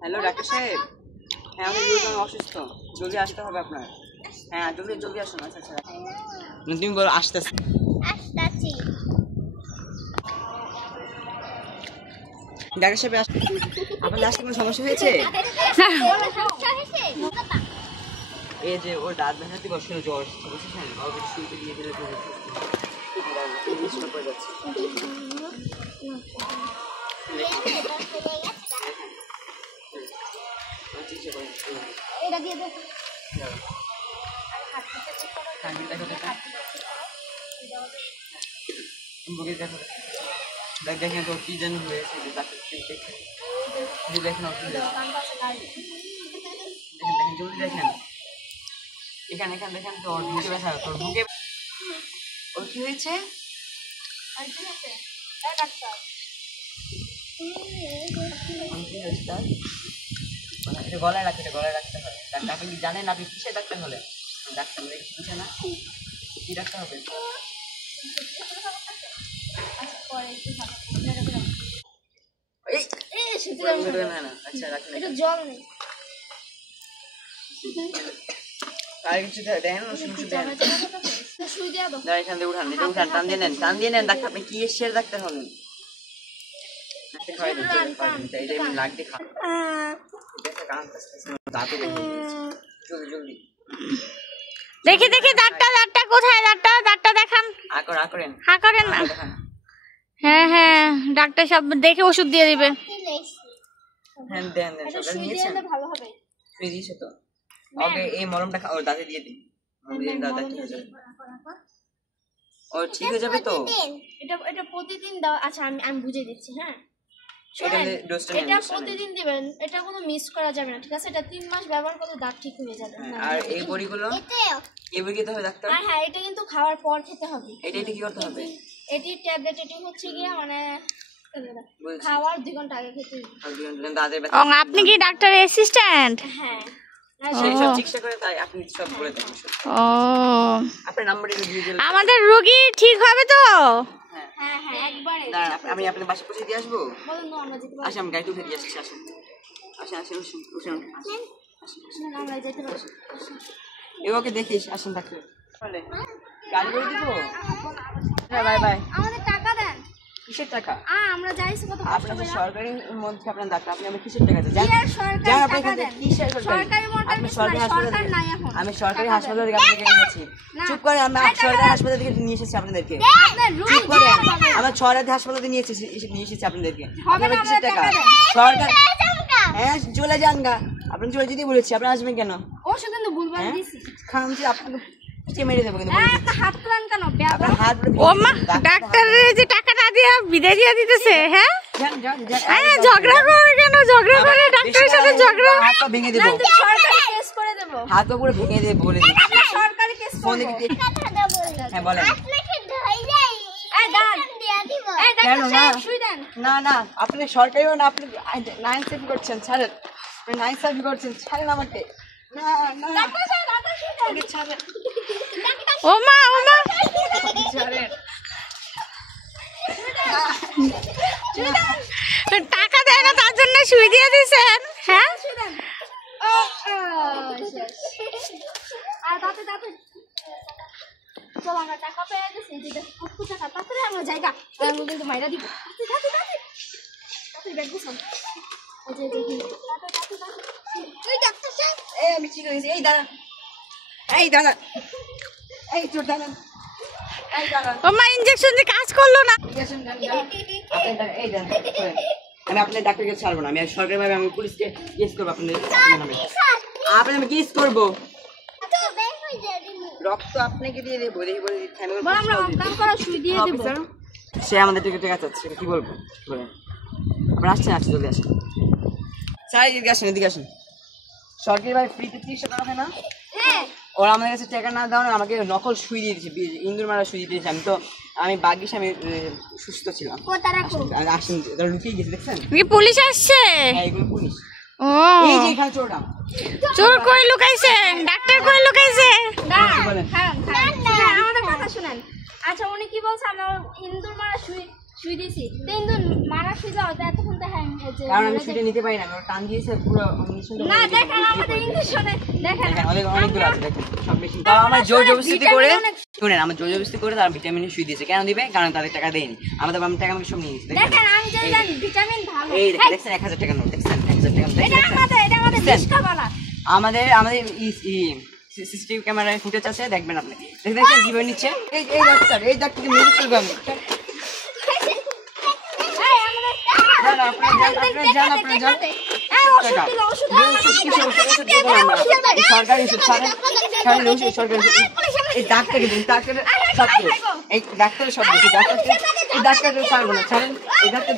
Hello doctor সাহেব, হ্যাঁ আমি রুগী অসুস্থ, জলদি আসতে হবে আপনার। হ্যাঁ জলদি জলদি আসুন। আচ্ছা আচ্ছা তুমি বলো আসতেছি। ডাক্তার সাহেব আপনার লাস্টে কোনো সমস্যা হয়েছে? এই যে ওর দাঁত ব্যথাতে বসে জ্বর বুঝেছেন, ওকে শুরুতে দিয়ে দিলে পড়ে যাচ্ছে। এটা দিয়ে দে। দেখেন তো কি যেন হয়েছে, দেখেন জলদি দেখেন, এখানে এখানে দেখেন তো ওর বুকে ব্যথা, তোর বুকে ওর কি হয়েছে? এটা গলায় রাখতে, এটা গলায় রাখতে হয়। ডাক্তার আপনি কি জানেন আপনি কিসের ডাক্তার হলেন? ডাক্তার বলে কিছু বুঝে না, কি ডাক্তার হবে? আচ্ছা রাখেন, এটা জল নেই। আর কিছু দেন, ওষুধ দেন। সুই দিয়ে দাও। দাঁড়া এখান থেকে উঠান, এটা উঠান, টান দিয়ে নেন, টান দিয়ে নেন। ডাক্তার আপনি কি এসের ডাক্তার হলেন? দেখি দেখি দাঁতটা, দাঁতটা কোথায়? দাঁতটা, দাঁতটা দেখান। হ্যাঁ করেন না। হ্যাঁ হ্যাঁ ডাক্তার সব দেখে ওষুধ দিয়ে দিবে। হ্যাঁ দেন দেন, সব নিয়েছেন? ভালো হবে। ফ্রি দিয়েছে তো। ওকে এই মলমটা ওর দাঁতে দিয়ে দিন, দাঁত ঠিক হয়ে যাবে। ও ঠিক হয়ে যাবে তো? এটা এটা প্রতিদিন দাও। আচ্ছা আমি বুঝিয়ে দিচ্ছি। হ্যাঁ এটা প্রতিদিন দিবেন, এটা কোনো মিস করা যাবে না, ঠিক আছে? এটা 3 মাস ব্যবহার করলে দাঁত ঠিক হয়ে যাবে। আর এই বড়িগুলো এই বড়ি খেতে হবে ডাক্তার? হ্যাঁ এটা কিন্তু খাওয়ার পর খেতে হবে। এটা কি করতে হবে? এটি ট্যাবলেট, এটি হচ্ছে গিয়ে মানে খাওয়ার 2 ঘন্টা আগে খেতে হবে। ও আপনি কি ডাক্তারের অ্যাসিস্ট্যান্ট? হ্যাঁ সব চিকিৎসা করে তাই আপনি সব বলে দেন। ও আপনার নাম্বারটা দিয়ে দিন। আমাদের রোগী ঠিক হবে তো? হ্যাঁ হ্যাঁ একবারে। আমি আপনার বাসা পৌঁছে দিয়ে আসবো? বলুন না আমরা যেতে পারি। আসেন আমি গাড়িতে উঠে দিয়ে আসছি। আসেন আসেন আসেন আসেন আসেন আমরা যেতে পারি। ওকে দেখিস। আসেন ডাক্তার বলে গাড়ি করে দিব। হ্যাঁ বাই বাই। আমাদের টাকা দেন। কিসের টাকা? আমরা যাইছি কত কষ্ট আপনার করে। সরকারি মধ্যে আপনার ডাক্তার, আপনি আমি কিসের টাকা দেন? যান আপনি এখান থেকে কিসের সরকারি মোটর আপনি সরকারি হাসপাতাল নাই এখন। আমি সরকারি হাসপাতাল থেকে আপনাকে নিয়েছি। চুপ করে, আমি সরকারি হাসপাতাল থেকে নিয়ে এসেছি আপনাদেরকে। চুপ করে, আমার সরকারি হাসপাতাল থেকে নিয়ে এসেছি আপনাদেরকে। আপনার কিসের টাকা? সরকার হ্যাঁ চলে যান গা। আপনি চলে যেতে বলেছি, আপনি আসবেন কেন? ওষুধ কিন্তু ভুলভাল দিছি। খামছি আপনাকে পিঠে মেরে দেবো কিন্তু। একটা হাত তুলেন কেন? আপনার হাত ও মা ডাক্তারের যে টাকাটা দিয়ে বিদায় দিয়ে দিতেছে। হ্যাঁ ঝগড়া করে কেন? ঝগড়া করে ডাক্তারের সাথে ঝগড়া। হাত পা ভেঙে দেবো, সরকারি কেস করে দেব। হাত পা পুরো ভেঙে দেবো বলে দিচ্ছি। সরকারি কেস ফোন করব। দেখি। হ্যাঁ বলেন। এই দান এই কেন ডাক্তার না? সাহেব সুই দেন। না না আপনি সরকারি না, আপনি নাইনসাফি করছেন, ছাড়েন। আপনি নাইনসাফি করছেন, ছাড়েন আমাকে। না না ডাক্তার সাহেব আপনি সুই দেন। ওকে ছাড়েন, ও মা ছাড়েন। টাকা দেয় না তার জন্য শুই দিয়ে দিয়েছেন। হ্যাঁ সুই দেন। আর দাঁতে দাঁতে চল আমরা টাকা পেয়ে গেছি। যেটা কত টাকা তাড়াতাড়ি আমরা জায়গা আমি কিন্তু মাইরা দিব। দাঁতে দাঁতে তাড়াতাড়ি ব্যাগ গুছান। এই যে দাঁতে দাঁতে দাঁতে তুই ডাক্তার সাহেব। এই আমি ঠিক হয়েছি। এই দাঁড়ান, এই দাঁড়ান, এই চোর দাঁড়ান, এই দাঁড়ান। ও মা ইনজেকশন দিয়ে কাজ করলো না। ঠিক আছে এই দাঁড়ান, আমি আপনার ডাক্তারকে ছাড়বো না। আমি সরকারিভাবে আমি পুলিশকে কেস করবো আপনাদের নামে। আপনার আমি কেস করবো। রক্ত আপনাকে দিয়ে দেবো, দেখি বলে দিচ্ছি। আমরা অজ্ঞান করা সুই দিয়ে দেব। সে আমাদের থেকে টাকা চাচ্ছে, কি বলবো বলেন? আপনার আসছেন, আসছে জলদি আসেন। স্যার এদিকে আসেন, এদিকে আসেন। সরকারিভাবে ফ্রিতে 30 টাকা হয় না? হ্যাঁ ওরা আমাদের কাছে টাকা না দেওয়া, আমাকে নকল সুই দিয়ে দিয়েছে, ইন্দুর মারা সুই দিয়েছে। আমি বাগিস, আমি সুস্থ ছিলাম। আসেন লুকিয়ে গেছে, দেখছেন? কি পুলিশ আসছে? হ্যাঁ এগুলো পুলিশ। ও এই যে এখানে চোরটা। চোর কই লুকাইছেন? ডাক্তার কই লুকাইছে? আমাদের কথা শুনেন। আচ্ছা উনি কি বলছে? আমরা ইন্দুর মারা সুই শুই দিছি কিন্তু মারা শুই যাও এতক্ষণ তো হ্যাং হয়েছে কারণ আমি ছুটি নিতে পারি না, আমি টান দিয়েছে পুরো ইঞ্জেকশনটা। না দেখেন আমাদের ইঞ্জেকশনে দেখেন অনেকগুলো আছে দেখেন সব মেশিন। আমার জোর জবরদস্তি করে শুনেন, আমার জোর জবরদস্তি করে তারা ভিটামিন শুই দিয়েছে। কেন দিবে? কারণ তাদের টাকা দেয়নি, আমাদের আমি টাকা আমাকে সব নিয়ে নিয়েছি। দেখেন আমি জানি জানি ভিটামিন ভালো এই দেখছেন 1000 টাকা নোট, দেখছেন 1000 টাকা নোট। এটা আমাদের বিষ্কাবালা আমাদের সিসিটিভি ক্যামেরায় ফুটেজ আছে, দেখবেন আপনি। দেখেন কিভাবে নিচ্ছে। এই ডাক্তারকে মেরে ফেলবো আমি। সরকারি ওষুধ এই ডাক্তারকে দিন, ডাক্তারের সব এই ডাক্তারের সব এই ডাক্তারকে ছাড়বো না, ছাড়েন এই ডাক্তার